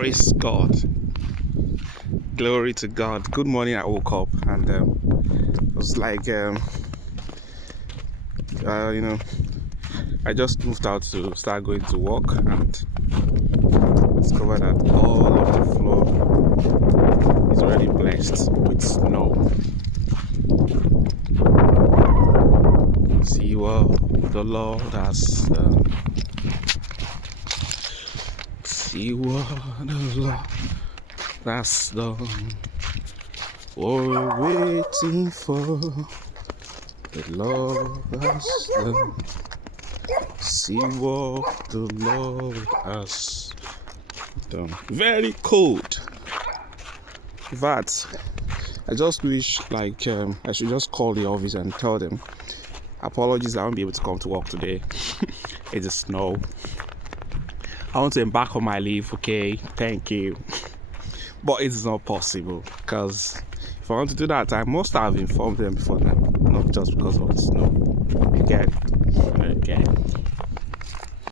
Praise God. Glory to God. Good morning. I woke up and it was like, I just moved out to start going to work and discovered that all of the floor is already blessed with snow. See what the Lord has done. See what the Lord has done. We're waiting for the Lord has done. See what the Lord has done. Very cold. That I just wish I should just call the office and tell them apologies, I won't be able to come to work today. It is snow. I want to embark on my leave, okay? Thank you. But it's not possible because if I want to do that, I must have informed them before now, not just because of the snow.